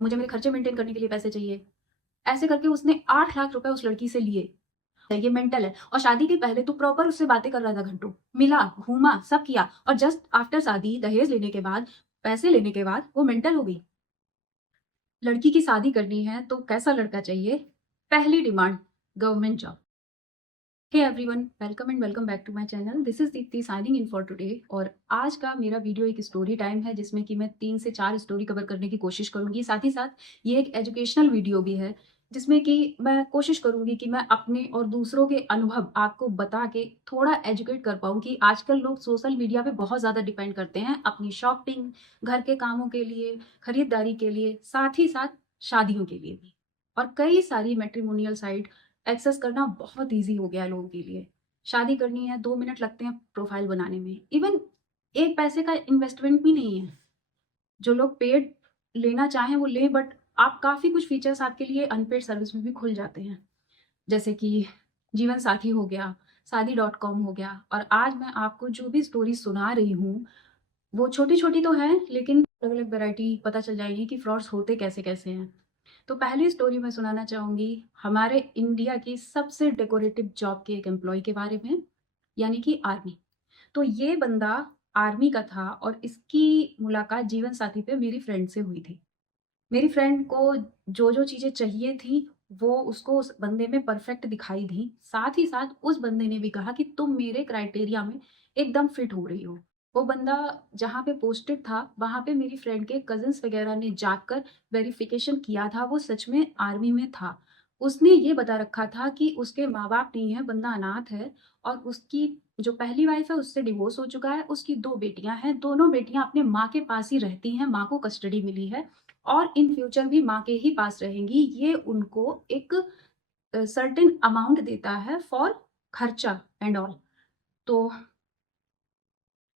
मुझे मेरे खर्चे मेंटेन करने के लिए पैसे चाहिए। ऐसे करके उसने 8 लाख रुपए उस लड़की से लिए। ये मेंटल है। और शादी के पहले तो प्रॉपर उससे बातें कर रहा था घंटों, मिला, घूमा, सब किया, और जस्ट आफ्टर शादी दहेज लेने के बाद, पैसे लेने के बाद वो मेंटल हो गई। लड़की की शादी करनी है तो कैसा लड़का चाहिए? पहली demand, government job. Hey everyone, welcome and welcome back to my channel. This is Deepti signing in for today. और आज का मेरा वीडियो एक स्टोरी टाइम है जिसमें कि मैं 3 से 4 स्टोरी कवर करने की कोशिश करूंगी। साथ ही साथ ये एक एजुकेशनल वीडियो भी है जिसमें कि मैं कोशिश करूंगी कि मैं अपने और दूसरों के अनुभव आपको बता के थोड़ा एजुकेट कर पाऊँ कि आजकल लोग सोशल मीडिया पे बहुत ज़्यादा डिपेंड करते हैं अपनी शॉपिंग, घर के कामों के लिए, खरीदारी के लिए, साथ ही साथ शादियों के लिए भी। और कई सारी मैट्रिमोनियल साइट एक्सेस करना बहुत ईज़ी हो गया है लोगों के लिए। शादी करनी है, 2 मिनट लगते हैं प्रोफ़ाइल बनाने में। इवन 1 पैसे का इन्वेस्टमेंट भी नहीं है। जो लोग पेड लेना चाहें वो लें, बट आप काफ़ी कुछ फीचर्स आपके लिए अनपेड सर्विस में भी खुल जाते हैं। जैसे कि जीवन साथी हो गया, शादी.com हो गया, और आज मैं आपको जो भी स्टोरी सुना रही हूँ, वो छोटी-छोटी तो हैं लेकिन अलग-अलग वैरायटी पता चल जाएगी कि फ्रॉड्स होते कैसे-कैसे हैं। तो पहली स्टोरी मैं सुनाना चाहूँगी हमारे इंडिया की सबसे डेकोरेटिव जॉब के एक एम्प्लॉय के बारे में, यानी कि आर्मी। तो ये बंदा आर्मी का था और इसकी मुलाकात जीवन साथी पे मेरी फ्रेंड से हुई थी। मेरी फ्रेंड को जो-जो चीज़ें चाहिए थी, वो उसको उस बंदे में परफेक्ट दिखाई दी। साथ ही साथ उस बंदे ने भी कहा कि तुम मेरे क्राइटेरिया में एकदम फिट हो रही हो। वो बंदा जहाँ पे पोस्टेड था, वहाँ पे मेरी फ्रेंड के कज़िन्स वगैरह ने जाकर वेरिफ़िकेशन किया था, वो सच में आर्मी में था। उसने ये बता रखा था कि उसके माँ-बाप नहीं हैं, बंदा अनाथ है, और उसकी जो पहली वाइफ़ है उससे डिवोर्स हो चुका है, उसकी 2 बेटियाँ हैं, दोनों बेटियाँ अपने माँ के पास ही रहती हैं, माँ को कस्टडी मिली है और इन फ्यूचर भी माँ के ही पास रहेंगी। ये उनको एक सर्टेन अमाउंट देता है फॉर खर्चा एंड ऑल। तो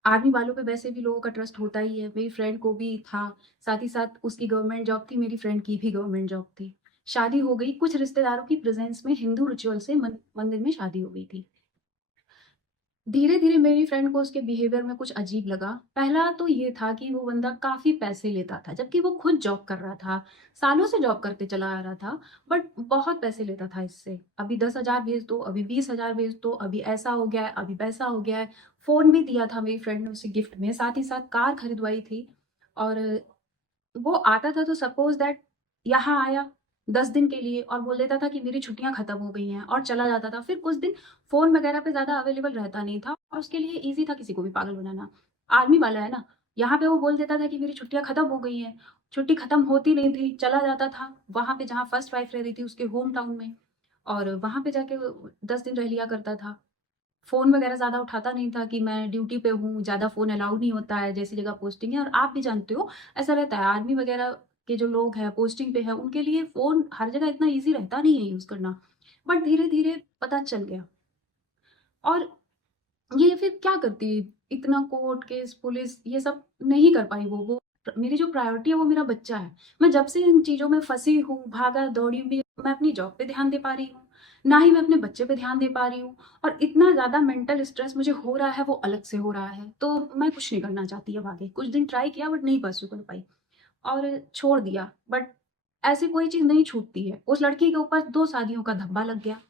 आर्मी वालों पे वैसे भी लोगों का ट्रस्ट होता ही है, मेरी फ्रेंड को भी था। साथ ही साथ उसकी गवर्नमेंट जॉब थी, मेरी फ्रेंड की भी गवर्नमेंट जॉब थी। शादी हो गई, कुछ रिश्तेदारों की प्रेज़ेंस में हिंदू रिचुअल से मंदिर में शादी हो गई थी। धीरे-धीरे मेरी फ्रेंड को उसके बिहेवियर में कुछ अजीब लगा। पहला तो ये था कि वो बंदा काफ़ी पैसे लेता था, जबकि वो खुद जॉब कर रहा था, सालों से जॉब करते चला आ रहा था, बट बहुत पैसे लेता था इससे। अभी 10,000 भेज दो, अभी 20,000 भेज दो, अभी ऐसा हो गया है, अभी वैसा हो गया है। फ़ोन भी दिया था मेरी फ्रेंड ने उसे गिफ्ट में, साथ ही साथ कार खरीदवाई थी। और वो आता था तो सपोज़ दैट यहाँ आया 10 दिन के लिए और बोल देता था कि मेरी छुट्टियाँ खत्म हो गई हैं, और चला जाता था। फिर कुछ दिन फ़ोन वगैरह पे ज़्यादा अवेलेबल रहता नहीं था और उसके लिए ईज़ी था किसी को भी पागल बनाना। आर्मी वाला है ना, यहाँ पे वो बोल देता था कि मेरी छुट्टियाँ खत्म हो गई हैं। छुट्टी खत्म होती नहीं थी, चला जाता था वहाँ पे जहाँ फर्स्ट वाइफ़ रह रही थी उसके होम टाउन में, और वहाँ पे जाके वो 10 दिन रह लिया करता था। फ़ोन वगैरह ज़्यादा उठाता नहीं था कि मैं ड्यूटी पे हूँ, ज़्यादा फ़ोन अलाउ नहीं होता है, जैसी जगह पोस्टिंग है, और आप भी जानते हो ऐसा रहता है आर्मी वगैरह के जो लोग हैं पोस्टिंग पे हैं, उनके लिए फ़ोन हर जगह इतना ईज़ी रहता नहीं है यूज़ करना। बट धीरे-धीरे पता चल गया, और ये फिर क्या करती, इतना कोर्ट केस, पुलिस ये सब नहीं कर पाई वो मेरी जो प्रायोरिटी है वो मेरा बच्चा है। मैं जब से इन चीज़ों में फँसी हूँ, भागा-दौड़ी भी, मैं अपनी जॉब पे ध्यान दे पा रही हूँ, ना ही मैं अपने बच्चे पे ध्यान दे पा रही हूँ, और इतना ज़्यादा मेंटल स्ट्रेस मुझे हो रहा है वो अलग से हो रहा है। तो मैं कुछ नहीं करना चाहती अब आगे। कुछ दिन ट्राई किया बट नहीं परस्यू कर पाई और छोड़ दिया। बट ऐसी कोई चीज़ नहीं छूटती है। उस लड़की के ऊपर 2 शादियों का धब्बा लग गया।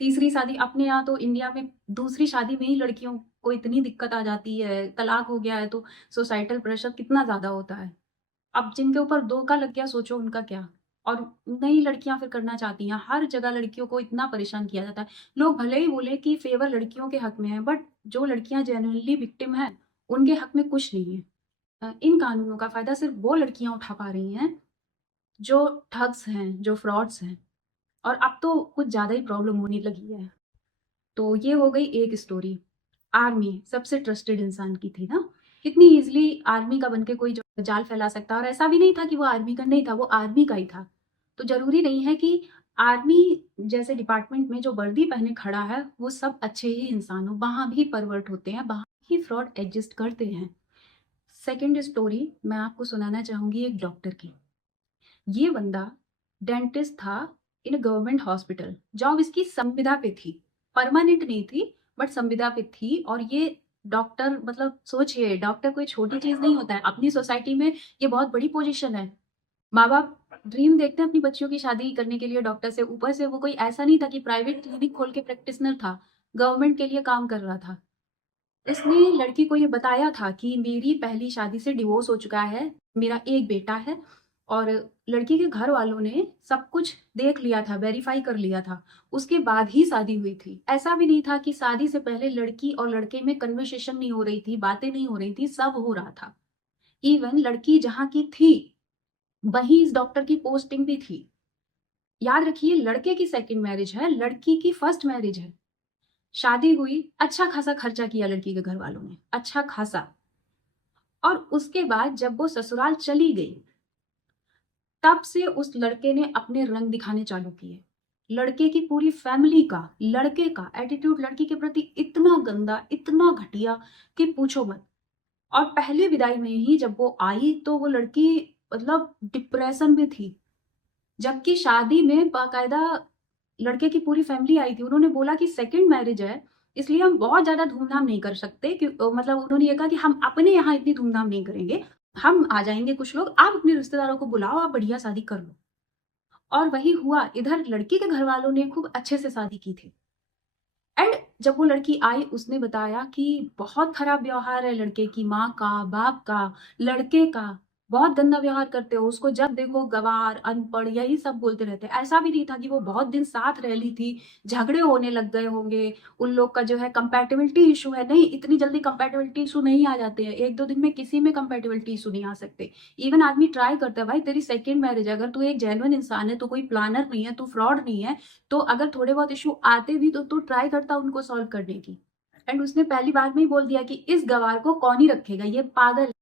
तीसरी शादी, अपने यहाँ तो इंडिया में दूसरी शादी में ही लड़कियों को इतनी दिक्कत आ जाती है, तलाक हो गया है तो सोसाइटल प्रेशर कितना ज़्यादा होता है। अब जिनके ऊपर 2 का लग गया सोचो उनका क्या? और नई लड़कियाँ फिर करना चाहती हैं, हर जगह लड़कियों को इतना परेशान किया जाता है। लोग भले ही बोले कि फेवर लड़कियों के हक में है, बट जो लड़कियाँ जेन्युइनली विक्टिम हैं, उनके हक में कुछ नहीं है। इन कानूनों का फ़ायदा सिर्फ़ वो लड़कियाँ उठा पा रही हैं, जो ठग्स हैं, जो फ्रॉड्स हैं, और अब तो कुछ ज़्यादा ही प्रॉब्लम होने लगी है। तो ये हो गई एक स्टोरी। आर्मी सबसे ट्रस्टेड इंसान की थी ना, कितनी ईज़िली आर्मी का बन के कोई जो जाल फैला सकता है, और ऐसा भी नहीं था कि वो आर्मी का नहीं था, वो आर्मी का ही था। तो ज़रूरी नहीं है कि आर्मी जैसे डिपार्टमेंट में जो वर्दी पहने खड़ा है, वो सब अच्छे ही इंसान हो, वहाँ भी परवर्ट होते हैं, वहाँ भी फ्रॉड एग्ज़िस्ट करते हैं। सेकंड स्टोरी मैं आपको सुनाना चाहूँगी एक डॉक्टर की। ये बंदा डेंटिस्ट था इन अ गवर्नमेंट हॉस्पिटल। जॉब इसकी संविदा पे थी, परमानेंट नहीं थी, बट संविदा पे थी। और ये डॉक्टर, मतलब सोचिए डॉक्टर कोई छोटी चीज़ नहीं होता है, अपनी सोसाइटी में ये बहुत बड़ी पोजीशन है। माँ बाप ड्रीम देखते हैं अपनी बच्चियों की शादी करने के लिए डॉक्टर से, ऊपर से वो कोई ऐसा नहीं था कि प्राइवेट क्लिनिक खोल के प्रैक्टिशनर था, गवर्नमेंट के लिए काम कर रहा था। इसने लड़की को ये बताया था कि मेरी पहली शादी से डिवोर्स हो चुका है, मेरा एक बेटा है, और लड़की के घर वालों ने सब कुछ देख लिया था, वेरीफाई कर लिया था, उसके बाद ही शादी हुई थी। ऐसा भी नहीं था कि शादी से पहले लड़की और लड़के में कन्वर्सेशन नहीं हो रही थी, बातें नहीं हो रही थी, सब हो रहा था। इवन लड़की जहाँ की थी वहीं इस डॉक्टर की पोस्टिंग भी थी। याद रखिए, लड़के की सेकंड मैरिज है, लड़की की फर्स्ट मैरिज है। शादी हुई, अच्छा खासा खर्चा किया लड़की के घर वालों ने, अच्छा खासा। और उसके बाद जब वो ससुराल चली गई, तब से उस लड़के ने अपने रंग दिखाने चालू किए। लड़के की पूरी फैमिली का, लड़के का एटीट्यूड लड़की के प्रति इतना गंदा, इतना घटिया कि पूछो मत। और पहली विदाई में ही जब वो आई तो वो लड़की मतलब डिप्रेशन में थी, जबकि शादी में बाकायदा लड़के की पूरी फैमिली आई थी। उन्होंने बोला कि सेकंड मैरिज है, इसलिए हम बहुत ज्यादा धूमधाम नहीं कर सकते, मतलब उन्होंने ये कहा कि हम अपने यहाँ इतनी धूमधाम नहीं करेंगे, हम आ जाएंगे कुछ लोग, आप अपने रिश्तेदारों को बुलाओ, आप बढ़िया शादी कर लो। और वही हुआ, इधर लड़की के घर वालों ने खूब अच्छे से शादी की थी। एंड जब वो लड़की आई उसने बताया कि बहुत खराब व्यवहार है लड़के की माँ का, बाप का, लड़के का, बहुत गंदा व्यवहार करते हो उसको, जब देखो गवार, अनपढ़, यही सब बोलते रहते। ऐसा भी नहीं था कि वो बहुत दिन साथ रह ली थी, झगड़े होने लग गए होंगे, उन लोग का जो है कंपैटिबिलिटी इशू है, नहीं, इतनी जल्दी कंपैटिबिलिटी इशू नहीं आ जाते हैं, एक दो दिन में किसी में कंपैटिबिलिटी इशू नहीं आ सकते। इवन आदमी ट्राई करता है, भाई तेरी सेकेंड मैरिज है, अगर तू एक जेन्युइन इंसान है, तू कोई प्लानर नहीं है, तू फ्रॉड नहीं है, तो अगर थोड़े बहुत इशू आते भी तो तू ट्राई करता उनको सॉल्व करने की। एंड उसने पहली बार में ही बोल दिया कि इस गवार को कौन ही रखेगा, ये पागल है।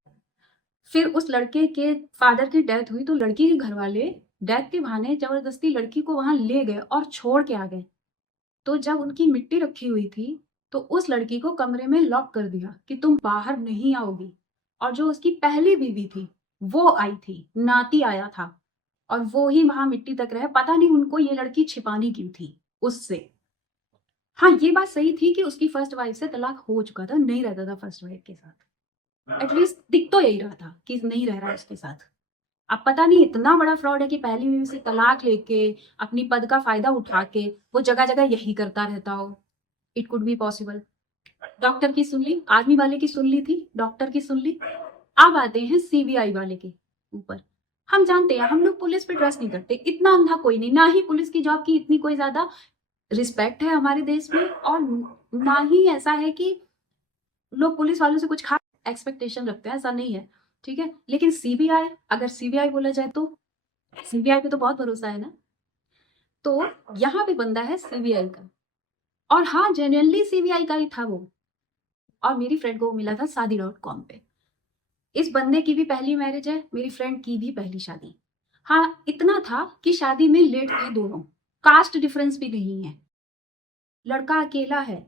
फिर उस लड़के के फादर की डेथ हुई तो लड़की के घर वाले डेथ के बहाने जबरदस्ती लड़की को वहां ले गए और छोड़ के आ गए। तो जब उनकी मिट्टी रखी हुई थी तो उस लड़की को कमरे में लॉक कर दिया कि तुम बाहर नहीं आओगी। और जो उसकी पहली बीवी थी वो आई थी, नाती आया था, और वो ही वहां मिट्टी तक रहे। पता नहीं उनको ये लड़की छिपानी क्यों थी उससे। हाँ, ये बात सही थी कि उसकी फर्स्ट वाइफ से तलाक हो चुका था, नहीं रहता था फर्स्ट वाइफ के साथ, एटलीस्ट दिख तो यही रहा था कि नहीं रह रहा है उसके साथ। अब पता नहीं इतना बड़ा फ्रॉड है कि पहली बीवी से तलाक लेके अपनी पद का फायदा उठा के वो जगह जगह यही करता रहता हो। It could be possible. Doctor की सुन ली, आर्मी वाले की सुन ली थी, डॉक्टर की सुन ली। अब आते हैं सीबीआई वाले के ऊपर। हम जानते हैं हम लोग पुलिस पे ट्रस्ट नहीं करते, इतना अंधा कोई नहीं, ना ही पुलिस की जॉब की इतनी कोई ज्यादा रिस्पेक्ट है हमारे देश में, और ना ही ऐसा है कि लोग पुलिस वालों से कुछ खास एक्सपेक्टेशन रखते हैं, ऐसा नहीं है। ठीक है, लेकिन सीबीआई, अगर सीबीआई बोला जाए तो सीबीआई पे तो बहुत भरोसा है ना। तो यहाँ पे बंदा है सीबीआई का, और हाँ जेन्युइनली सीबीआई का ही था वो। और मेरी फ्रेंड को वो मिला था शादी.com पे। इस बंदे की भी पहली मैरिज है, मेरी फ्रेंड की भी पहली शादी। हाँ, इतना था कि शादी में लेट थे दोनों, कास्ट डिफरेंस भी नहीं है, लड़का अकेला है,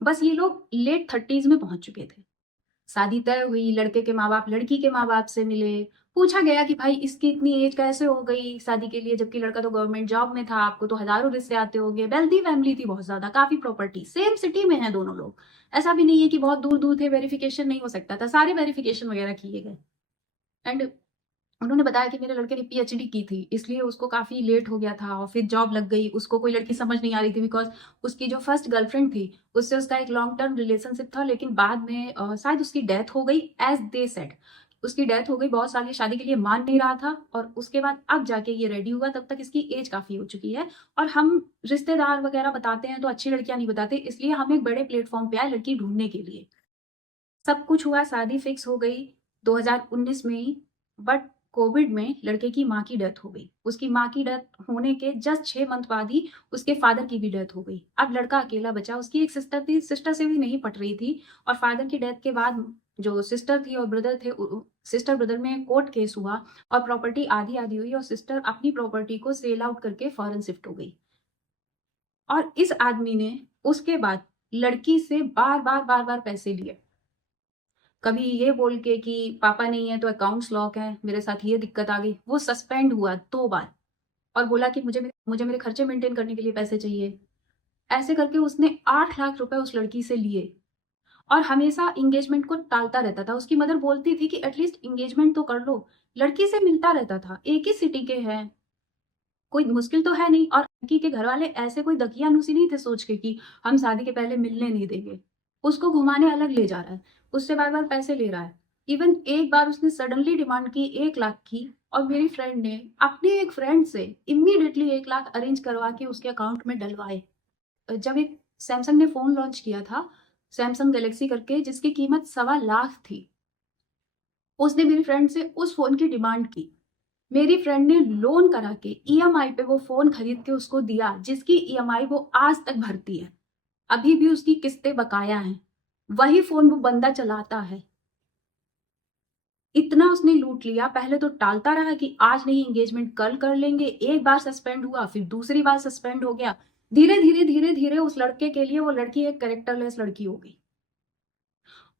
बस ये लोग लेट 30s में पहुंच चुके थे। शादी तय हुई, लड़के के माँ बाप लड़की के माँ बाप से मिले, पूछा गया कि भाई इसकी इतनी एज कैसे हो गई शादी के लिए, जबकि लड़का तो गवर्नमेंट जॉब में था, आपको तो हजारों रिश्ते आते होंगे, वेल्दी फैमिली थी, बहुत ज्यादा, काफी प्रॉपर्टी, सेम सिटी में है दोनों लोग, ऐसा भी नहीं है कि बहुत दूर दूर थे, वेरिफिकेशन नहीं हो सकता था, सारे वेरिफिकेशन वगैरह किए गए। एंड उन्होंने बताया कि मेरे लड़के ने पीएचडी की थी, इसलिए उसको काफी लेट हो गया था, और फिर जॉब लग गई, उसको कोई लड़की समझ नहीं आ रही थी, बिकॉज उसकी जो फर्स्ट गर्लफ्रेंड थी उससे उसका एक लॉन्ग टर्म रिलेशनशिप था, लेकिन बाद में शायद उसकी डेथ हो गई, एज दे सेड उसकी डेथ हो गई, बहुत साल ये शादी के लिए मान नहीं रहा था, और उसके बाद अब जाके ये रेडी हुआ, तब तक इसकी एज काफी हो चुकी है। और हम रिश्तेदार वगैरह बताते हैं तो अच्छी लड़कियां नहीं बताते, इसलिए हम एक बड़े प्लेटफॉर्म पे आए लड़की ढूंढने के लिए। सब कुछ हुआ, शादी फिक्स हो गई 2019 में ही। बट कोविड में लड़के की माँ की डेथ हो गई, उसकी माँ की डेथ होने के जस्ट 6 मंथ बाद ही उसके फादर की भी डेथ हो गई। अब लड़का अकेला बचा, उसकी एक सिस्टर थी, सिस्टर से भी नहीं पट रही थी, और फादर की डेथ के बाद जो सिस्टर थी और ब्रदर थे, सिस्टर ब्रदर में कोर्ट केस हुआ, और प्रॉपर्टी आधी आधी हुई, और सिस्टर अपनी प्रॉपर्टी को सेल आउट करके फॉरेन शिफ्ट हो गई। और इस आदमी ने उसके बाद लड़की से बार बार बार बार पैसे लिए, कभी ये बोल के कि पापा नहीं है तो अकाउंट्स लॉक है, मेरे साथ ये दिक्कत आ गई, वो सस्पेंड हुआ 2 बार, और बोला कि मुझे मेरे खर्चे मेंटेन करने के लिए पैसे चाहिए। ऐसे करके उसने 8 लाख रुपए उस लड़की से लिए, और हमेशा इंगेजमेंट को टालता रहता था। उसकी मदर बोलती थी कि एटलीस्ट इंगेजमेंट तो कर लो, लड़की से मिलता रहता था, एक ही सिटी के हैं, कोई मुश्किल तो है नहीं। और लड़की के घर वाले ऐसे कोई दकियानुसी नहीं थे सोच के कि हम शादी के पहले मिलने नहीं देंगे। उसको घुमाने अलग ले जा रहा है, उससे बार बार पैसे ले रहा है। इवन एक बार उसने सडनली डिमांड की 1 लाख की, और मेरी फ्रेंड ने अपने एक फ्रेंड से इमीडिएटली 1 लाख अरेंज करवा के उसके अकाउंट में डलवाए। जब एक सैमसंग ने फोन लॉन्च किया था, सैमसंग गैलेक्सी करके, जिसकी कीमत 1.25 लाख थी, उसने मेरी फ्रेंड से उस फोन की डिमांड की। मेरी फ्रेंड ने लोन करा के ईएमआई पे वो फोन खरीद के उसको दिया, जिसकी ईएमआई वो आज तक भरती है, अभी भी उसकी किस्तें बकाया हैं। वही फोन वो बंदा चलाता है। इतना उसने लूट लिया। पहले तो टालता रहा कि आज नहीं, एंगेजमेंट कल कर लेंगे। एक बार सस्पेंड हुआ, फिर दूसरी बार सस्पेंड हो गया। धीरे धीरे धीरे धीरे उस लड़के के लिए वो लड़की एक कैरेक्टरलेस लड़की हो गई,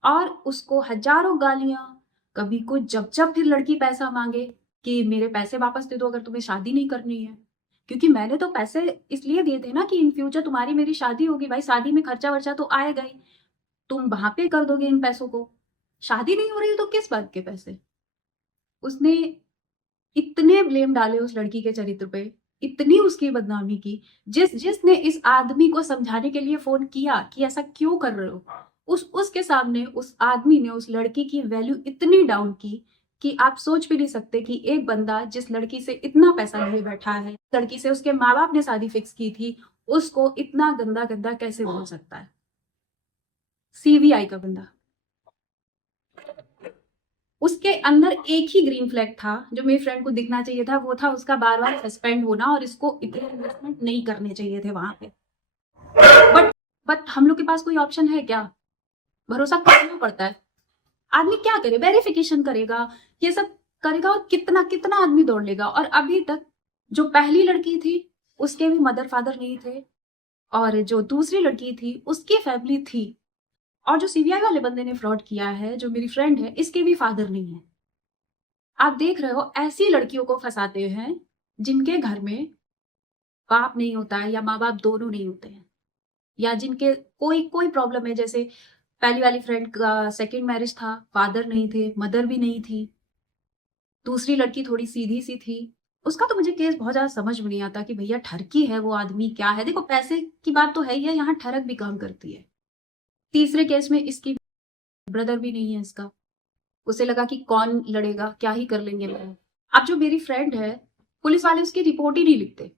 और उसको हजारों गालियां। कभी कोई जब जब फिर लड़की पैसा मांगे कि मेरे पैसे वापस दे दो अगर तुम्हें शादी नहीं करनी है, क्योंकि मैंने तो पैसे इसलिए दिए थे ना कि इन फ्यूचर तुम्हारी मेरी शादी होगी। भाई शादी में खर्चा वर्चा तो आएगा ही, तुम वहां पे कर दोगे इन पैसों को। शादी नहीं हो रही तो किस बात के पैसे। उसने इतने ब्लेम डाले उस लड़की के चरित्र पे, इतनी उसकी बदनामी की। जिसने इस आदमी को समझाने के लिए फोन किया कि ऐसा क्यों कर रहे हो, उसके सामने उस आदमी ने उस लड़की की वैल्यू इतनी डाउन की कि आप सोच भी नहीं सकते कि एक बंदा जिस लड़की से इतना पैसा लिए बैठा है, लड़की से उसके माँ बाप ने शादी फिक्स की थी, उसको इतना गंदा गंदा कैसे बोल सकता है। सीबीआई का बंदा। उसके अंदर एक ही ग्रीन फ्लैग था जो मेरी फ्रेंड को दिखना चाहिए था, वो था उसका बार बार सस्पेंड होना, और इसको इतने इन्वेस्टमेंट नहीं करने चाहिए थे वहां पे। बट बट हम लोग के पास कोई ऑप्शन है क्या? भरोसा करना पड़ता है। आदमी क्या करे, वेरिफिकेशन करेगा, ये सब करेगा, और कितना कितना आदमी दौड़ लेगा। और अभी तक जो पहली लड़की थी उसके भी मदर फादर नहीं थे, और जो दूसरी लड़की थी उसकी फैमिली थी, और जो सीबीआई वाले बंदे ने फ्रॉड किया है, जो मेरी फ्रेंड है, इसके भी फादर नहीं है। आप देख रहे हो, ऐसी लड़कियों को फंसाते हैं जिनके घर में बाप नहीं होता है, या माँ बाप दोनों नहीं होते हैं, या जिनके कोई कोई प्रॉब्लम है। जैसे पहली वाली फ्रेंड का सेकंड मैरिज था, फादर नहीं थे, मदर भी नहीं थी। दूसरी लड़की थोड़ी सीधी सी थी। उसका तो मुझे केस बहुत ज्यादा समझ में नहीं आता कि भैया ठरकी है वो आदमी क्या है। देखो पैसे की बात तो है ही है, यहाँ ठरक भी काम करती है। तीसरे केस में इसकी ब्रदर भी नहीं है इसका। उसे लगा कि कौन लड़ेगा, क्या ही कर लेंगे लोग। अब जो मेरी फ्रेंड है, पुलिस वाले उसकी रिपोर्ट ही नहीं लिखते।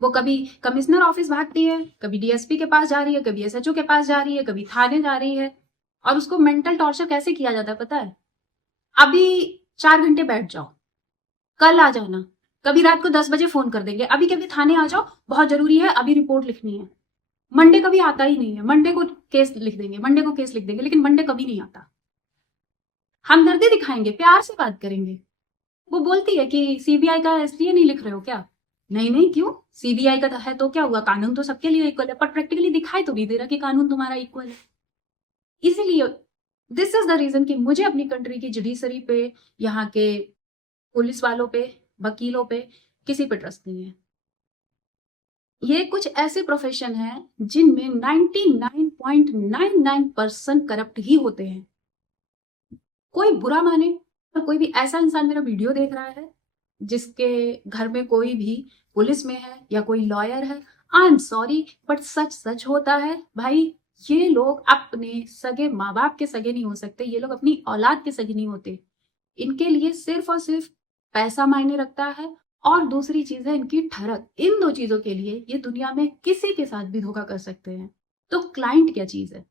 वो कभी कमिश्नर ऑफिस भागती है, कभी डीएसपी के पास जा रही है, कभी एसएचओ के पास जा रही है, कभी थाने जा रही है। और उसको मेंटल टॉर्चर कैसे किया जाता है पता है? अभी 4 घंटे बैठ जाओ, कल आ जाना, कभी रात को 10 बजे फोन कर देंगे, अभी कभी थाने आ जाओ, बहुत जरूरी है, अभी रिपोर्ट लिखनी है। मंडे कभी आता ही नहीं है। मंडे को केस लिख देंगे, मंडे को केस लिख देंगे, लेकिन मंडे कभी नहीं आता। हमदर्दी दिखाएंगे, प्यार से बात करेंगे। वो बोलती है कि सीबीआई का इसलिए नहीं लिख रहे हो क्या? नहीं नहीं, क्यों? सीबीआई का है तो क्या हुआ, कानून तो सबके लिए इक्वल है। पर प्रैक्टिकली दिखाई तो नहीं दे रहा कि कानून तुम्हारा इक्वल है। इसीलिए दिस इज द रीजन कि मुझे अपनी कंट्री की जुडिशरी पे, यहाँ के पुलिस वालों पे, वकीलों पे, किसी पे ट्रस्ट नहीं है। ये कुछ ऐसे प्रोफेशन है जिनमें 99.99% करप्ट ही होते हैं। कोई बुरा माने, और कोई भी ऐसा इंसान मेरा वीडियो देख रहा है जिसके घर में कोई भी पुलिस में है या कोई लॉयर है, आई एम सॉरी, बट सच सच होता है भाई। ये लोग अपने सगे माँ बाप के सगे नहीं हो सकते, ये लोग अपनी औलाद के सगे नहीं होते। इनके लिए सिर्फ और सिर्फ पैसा मायने रखता है, और दूसरी चीज है इनकी ठरक। इन दो चीजों के लिए ये दुनिया में किसी के साथ भी धोखा कर सकते हैं। तो क्लाइंट क्या चीज है,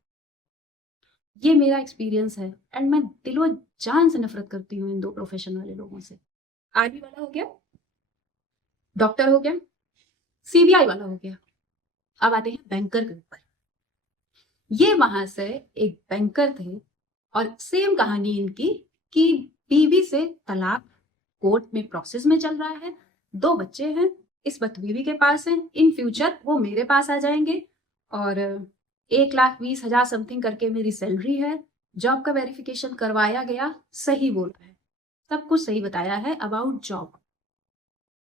ये मेरा एक्सपीरियंस है, एंड मैं दिलो जान से नफरत करती हूँ इन दो प्रोफेशन वाले लोगों से। आर्मी वाला हो गया, डॉक्टर हो गया, सीबीआई वाला हो गया। अब आते हैं बैंकर के ऊपर। ये वहां से एक बैंकर थे, और सेम कहानी इनकी कि बीवी से तलाक कोर्ट में प्रोसेस में चल रहा है, 2 बच्चे हैं, इस वक्त बीवी के पास है, इन फ्यूचर वो मेरे पास आ जाएंगे, और 1,20,000 समथिंग करके मेरी सैलरी है। जॉब का वेरिफिकेशन करवाया गया, सही बोल रहा है, सब कुछ सही बताया है अबाउट जॉब।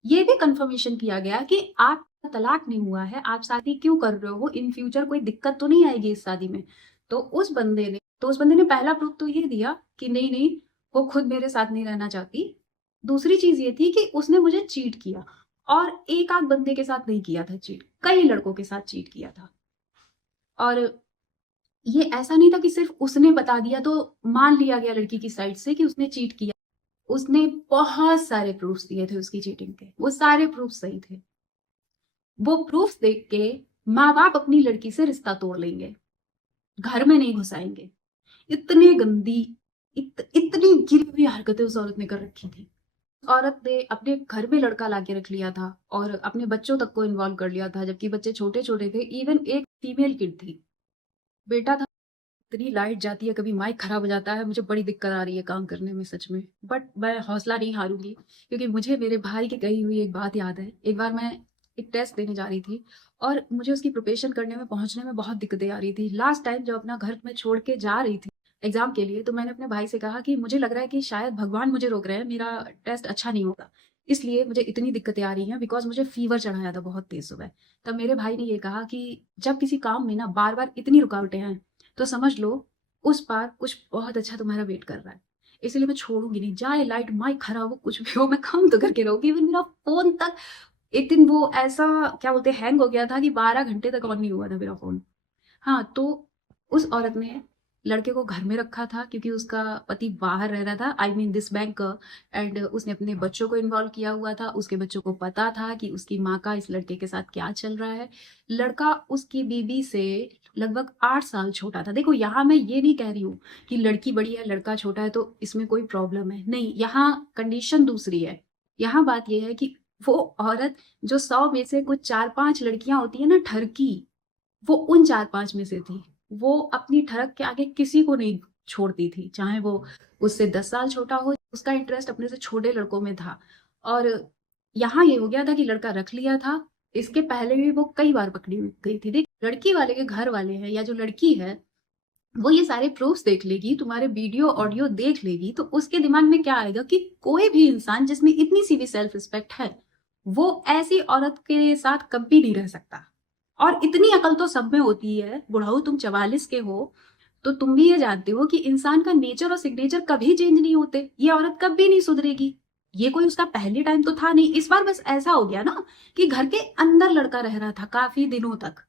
ये भी कंफर्मेशन किया गया कि आप तलाक नहीं हुआ है, आप शादी क्यों कर रहे हो, इन फ्यूचर कोई दिक्कत तो नहीं आएगी इस शादी में। तो उस बंदे ने पहला प्रूफ तो ये दिया कि नहीं नहीं, वो खुद मेरे साथ नहीं रहना चाहती, दूसरी चीज ये थी कि उसने मुझे चीट किया, और एक आध बंदे के साथ नहीं किया था चीट, कई लड़कों के साथ चीट किया था। और ये ऐसा नहीं था कि सिर्फ उसने बता दिया तो मान लिया गया लड़की की साइड से कि उसने चीट किया। उसने बहुत सारे प्रूफ्स दिए थे उसकी चीटिंग के, वो सारे प्रूफ सही थे। वो प्रूफ्स देख के माँ बाप अपनी लड़की से रिश्ता तोड़ लेंगे, घर में नहीं घुसाएंगे। इतनी गंदी, इतनी गिरी हुई हरकतें उस औरत ने कर रखी थी। औरत ने अपने घर में लड़का लाके रख लिया था और अपने बच्चों तक को इन्वॉल्व कर लिया था, जबकि बच्चे छोटे छोटे थे। इवन एक फीमेल किड थी, बेटा था। इतनी लाइट जाती है, कभी माइक खराब हो जाता है, मुझे बड़ी दिक्कत आ रही है काम करने में सच में। बट मैं हौसला नहीं हारूंगी, क्योंकि मुझे मेरे भाई की कही हुई एक बात याद है। एक बार मैं एक टेस्ट देने जा रही थी और मुझे उसकी प्रिपरेशन करने में, पहुंचने में बहुत दिक्कतें आ रही थी। लास्ट टाइम जब अपना घर में छोड़ के जा रही थी एग्जाम के लिए, तो मैंने अपने भाई से कहा कि मुझे लग रहा है कि शायद भगवान मुझे रोक रहे हैं, मेरा टेस्ट अच्छा नहीं होगा, इसलिए मुझे इतनी दिक्कतें आ रही हैं, बिकॉज मुझे फीवर चढ़ाया था बहुत तेज सुबह। तब मेरे भाई ने ये कहा कि जब किसी काम में ना बार बार इतनी रुकावटें हैं, तो समझ लो उस पार कुछ बहुत अच्छा तुम्हारा वेट कर रहा है। इसलिए मैं छोड़ूंगी नहीं, चाहे लाइट माइक खराब हो कुछ भी हो, मैं काम तो करके रहूंगी। इवन मेरा फोन तक एक दिन वो ऐसा, क्या बोलते, हैंग हो गया था कि 12 घंटे तक ऑन नहीं हुआ था मेरा फोन। हाँ, तो उस औरत ने लड़के को घर में रखा था क्योंकि उसका पति बाहर रह रहा था, I mean this bank. And उसने अपने बच्चों को इन्वॉल्व किया हुआ था, उसके बच्चों को पता था कि उसकी माँ का इस लड़के के साथ क्या चल रहा है। लड़का उसकी बीबी से लगभग 8 साल छोटा था। देखो, यहाँ मैं ये नहीं कह रही हूँ कि लड़की बड़ी है लड़का छोटा है तो इसमें कोई प्रॉब्लम है, नहीं, यहाँ कंडीशन दूसरी है। यहाँ बात यह है कि वो औरत, जो 100 में से कुछ 4-5 लड़कियां होती है ना ठरकी, वो उन 4-5 में से थी। वो अपनी ठरक के आगे किसी को नहीं छोड़ती थी, चाहे वो उससे 10 साल छोटा हो। उसका इंटरेस्ट अपने से छोटे लड़कों में था। और यहाँ ये हो गया था कि लड़का रख लिया था। इसके पहले भी वो कई बार पकड़ी गई थी। देख, लड़की वाले के घर वाले हैं या जो लड़की है, वो ये सारे प्रूफ्स देख लेगी, तुम्हारे वीडियो ऑडियो देख लेगी, तो उसके दिमाग में क्या आएगा कि कोई भी इंसान जिसमें इतनी सी भी सेल्फ रिस्पेक्ट है, वो ऐसी औरत के साथ कभी नहीं रह सकता। और इतनी अकल तो सब में होती है। बुढ़ाऊ, तुम 44 के हो तो तुम भी ये जानते हो कि इंसान का नेचर और सिग्नेचर कभी चेंज नहीं होते। ये औरत कभी नहीं सुधरेगी। ये कोई उसका पहले टाइम तो था नहीं, इस बार बस ऐसा हो गया ना कि घर के अंदर लड़का रह रहा था काफी दिनों तक।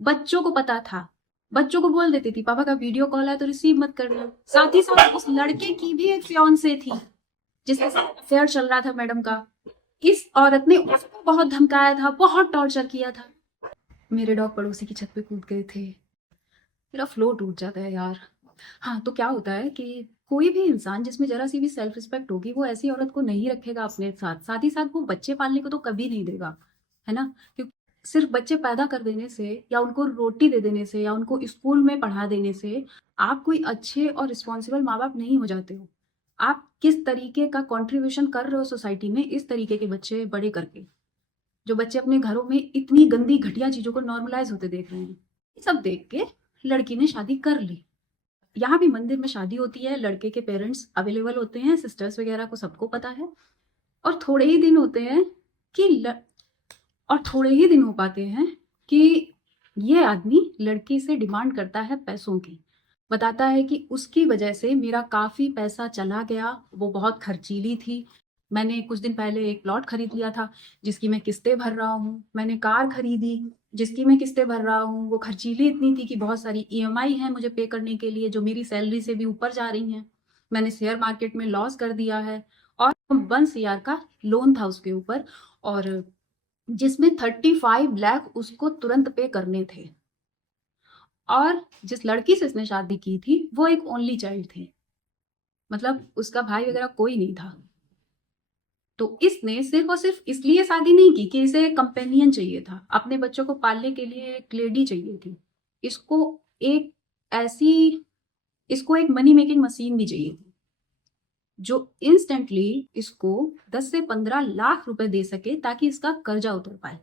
बच्चों को पता था, बच्चों को बोल देती थी पापा का वीडियो कॉल है तो रिसीव मत करना। साथ ही साथ उस लड़के की भी एक फियांसे थी जिसके साथ अफेयर चल रहा था मैडम का। इस औरत ने उसको बहुत धमकाया था, बहुत टॉर्चर किया था। मेरे डॉग पड़ोसी की छत पे कूद गए थे। मेरा फ्लो टूट जाता है यार। हाँ, तो क्या होता है कि कोई भी इंसान जिसमें जरा सी भी सेल्फ रिस्पेक्ट होगी, वो ऐसी औरत को नहीं रखेगा अपने साथ। साथ ही साथ वो बच्चे पालने को तो कभी नहीं देगा, है ना। क्योंकि सिर्फ बच्चे पैदा कर देने से या उनको रोटी दे देने से या उनको स्कूल में पढ़ा देने से आप कोई अच्छे और रिस्पॉन्सिबल माँ बाप नहीं हो जाते हो। आप किस तरीके का कंट्रीब्यूशन कर रहे हो सोसाइटी में, इस तरीके के बच्चे बड़े करके। जो बच्चे अपने घरों में इतनी गंदी घटिया चीजों को नॉर्मलाइज होते देख रहे हैं, ये सब देख के लड़की ने शादी कर ली। यहाँ भी मंदिर में शादी होती है, लड़के के पेरेंट्स अवेलेबल होते हैं, सिस्टर्स वगैरह को सबको पता है। और थोड़े ही दिन होते हैं कि और थोड़े ही दिन हो पाते हैं कि ये आदमी लड़की से डिमांड करता है पैसों की। बताता है कि उसकी वजह से मेरा काफी पैसा चला गया, वो बहुत खर्चीली थी। मैंने कुछ दिन पहले एक प्लॉट खरीद लिया था जिसकी मैं किस्तें भर रहा हूँ। मैंने कार खरीदी जिसकी मैं किस्तें भर रहा हूँ। वो खर्चीली इतनी थी कि बहुत सारी ईएमआई है मुझे पे करने के लिए, जो मेरी सैलरी से भी ऊपर जा रही हैं। मैंने शेयर मार्केट में लॉस कर दिया है और 1 CR का लोन था उसके ऊपर, और जिसमें 35 लाख उसको तुरंत पे करने थे। और जिस लड़की से इसने शादी की थी वो एक ओनली चाइल्ड थी, मतलब उसका भाई वगैरह कोई नहीं था। तो इसने सिर्फ और सिर्फ इसलिए शादी नहीं की कि इसे कंपेनियन चाहिए था, अपने बच्चों को पालने के लिए एक लेडी चाहिए थी। इसको एक ऐसी इसको एक मनी मेकिंग मशीन भी चाहिए थी जो इंस्टेंटली इसको 10 से 15 लाख रुपए दे सके ताकि इसका कर्जा उतर पाए।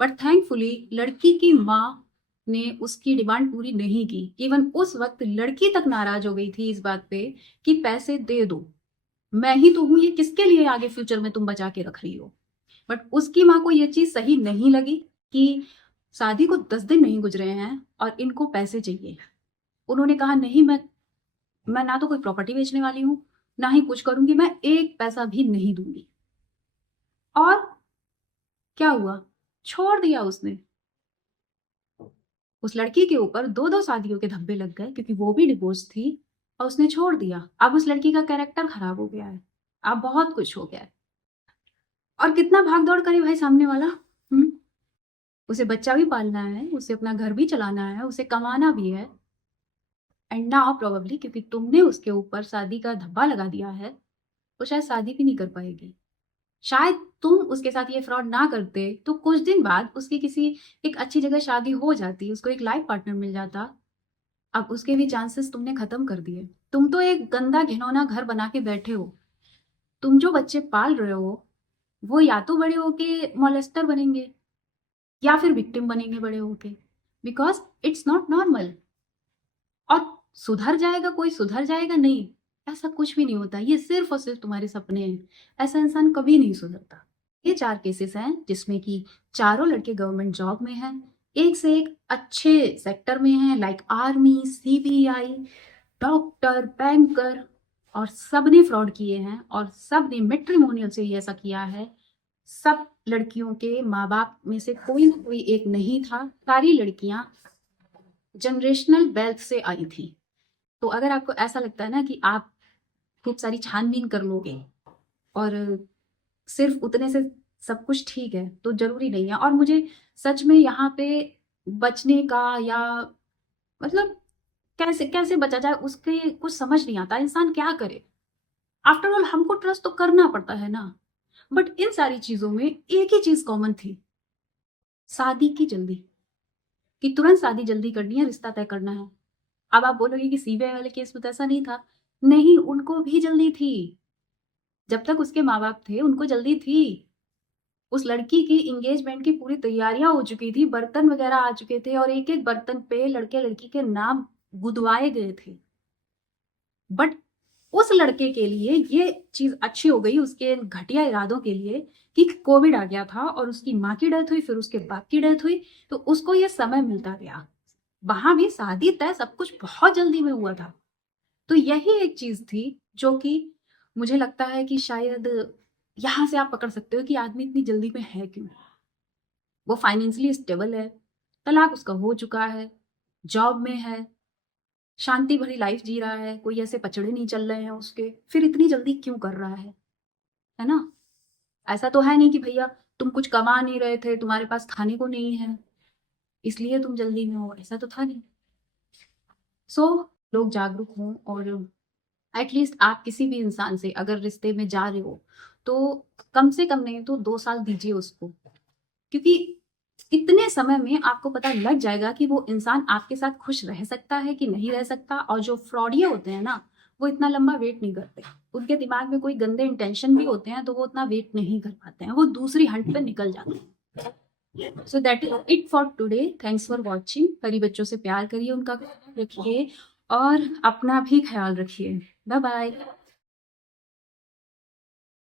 बट थैंकफुली लड़की की माँ ने उसकी डिमांड पूरी नहीं की। इवन उस वक्त लड़की तक नाराज हो गई थी इस बात पे कि पैसे दे दो, मैं ही तो हूं, ये किसके लिए आगे फ्यूचर में तुम बचा के रख रही हो। बट उसकी माँ को ये चीज सही नहीं लगी कि शादी को 10 दिन नहीं गुजरे हैं और इनको पैसे चाहिए। उन्होंने कहा नहीं, मैं ना तो कोई प्रॉपर्टी बेचने वाली हूँ, ना ही कुछ करूंगी, मैं 1 पैसा भी नहीं दूंगी। और क्या हुआ? छोड़ दिया उसने। उस लड़की के ऊपर 2-2 शादियों के धब्बे लग गए क्योंकि वो भी डिवोर्स थी और उसने छोड़ दिया। अब उस लड़की का कैरेक्टर खराब हो गया है, अब बहुत कुछ हो गया है। और कितना भाग दौड़ करे भाई सामने वाला। उसे बच्चा भी पालना है, उसे अपना घर भी चलाना है, उसे कमाना भी है। एंड नाउ प्रोबेबली क्योंकि तुमने उसके ऊपर शादी का धब्बा लगा दिया है, वो शायद शादी भी नहीं कर पाएगी। शायद तुम उसके साथ ये फ्रॉड ना करते तो कुछ दिन बाद उसकी किसी एक अच्छी जगह शादी हो जाती, उसको एक लाइफ पार्टनर मिल जाता। अब उसके भी चांसेस तुमने खत्म कर दिए। तुम तो एक गंदा घिनौना घर बना के बैठे हो। तुम जो बच्चे पाल रहे हो वो या तो बड़े होके मोलेस्टर बनेंगे या फिर विक्टिम बनेंगे बड़े होके, बिकॉज इट्स नॉट नॉर्मल। और सुधर जाएगा कोई, सुधर जाएगा नहीं, ऐसा कुछ भी नहीं होता। ये सिर्फ और सिर्फ तुम्हारे सपने हैं। ऐसा इंसान कभी नहीं सुधरता। ये 4 केसेस हैं जिसमें कि चारों लड़के गवर्नमेंट जॉब में हैं, एक से एक अच्छे सेक्टर में हैं, like army, CBI, doctor, banker, और सब ने फ्रॉड किए हैं और सब ने मैट्रिमोनियल से ही ऐसा किया है। सब लड़कियों के माँ बाप में से कोई ना कोई एक नहीं था, सारी लड़कियां जनरेशनल वेल्थ से आई थी। तो अगर आपको ऐसा लगता है ना कि आप खूब सारी छानबीन कर लोगे और सिर्फ उतने से सब कुछ ठीक है, तो जरूरी नहीं है। और मुझे सच में यहाँ पे बचने का या मतलब कैसे कैसे बचा जाए उसके कुछ समझ नहीं आता। इंसान क्या करे? आफ्टर ऑल हमको ट्रस्ट तो करना पड़ता है ना। बट इन सारी चीजों में एक ही चीज कॉमन थी, शादी की जल्दी, कि तुरंत शादी जल्दी करनी है, रिश्ता तय करना है। अब आप बोलोगे कि सीबीआई वाले केस में तो ऐसा नहीं था। नहीं, उनको भी जल्दी थी। जब तक उसके माँ बाप थे उनको जल्दी थी। उस लड़की की एंगेजमेंट की पूरी तैयारियां हो चुकी थी, बर्तन वगैरह आ चुके थे और एक एक बर्तन पे लड़के लड़की के नाम गुदवाए गए थे। बट उस लड़के के लिए ये चीज अच्छी हो गई, उसके घटिया इरादों के लिए, कि कोविड आ गया था और उसकी माँ की डेथ हुई, फिर उसके बाप की डेथ हुई, तो उसको ये समय मिलता गया। वहां भी शादी तय सब कुछ बहुत जल्दी में हुआ था। तो यही एक चीज थी जो कि मुझे लगता है कि शायद यहां से आप पकड़ सकते हो कि आदमी इतनी जल्दी में है क्यों। वो फाइनेंशियली स्टेबल है, तलाक उसका हो चुका है, जॉब में है, शांति भरी लाइफ जी रहा है, कोई ऐसे पचड़े नहीं चल रहे हैं उसके, फिर इतनी जल्दी क्यों कर रहा है ना? ऐसा तो है नहीं कि भैया तुम कुछ कमा नहीं रहे थे, तुम्हारे पास खाने को नहीं है इसलिए तुम जल्दी में हो, ऐसा तो था नहीं। सो लोग जागरूक हों और एटलीस्ट आप किसी भी इंसान से अगर रिश्ते में जा रहे हो तो कम से कम नहीं तो 2 साल दीजिए उसको, क्योंकि इतने समय में आपको पता लग जाएगा कि वो इंसान आपके साथ खुश रह सकता है कि नहीं रह सकता। और जो फ्रॉडिये होते हैं ना, वो इतना लंबा वेट नहीं करते। उनके दिमाग में कोई गंदे इंटेंशन भी होते हैं तो वो उतना वेट नहीं कर पाते हैं, वो दूसरी हंट पे निकल जाते हैं। So that is it for today. Thanks for watching. परी बच्चों से प्यार करिए, उनका ख्याल रखिए और अपना भी ख्याल रखिए। Bye bye.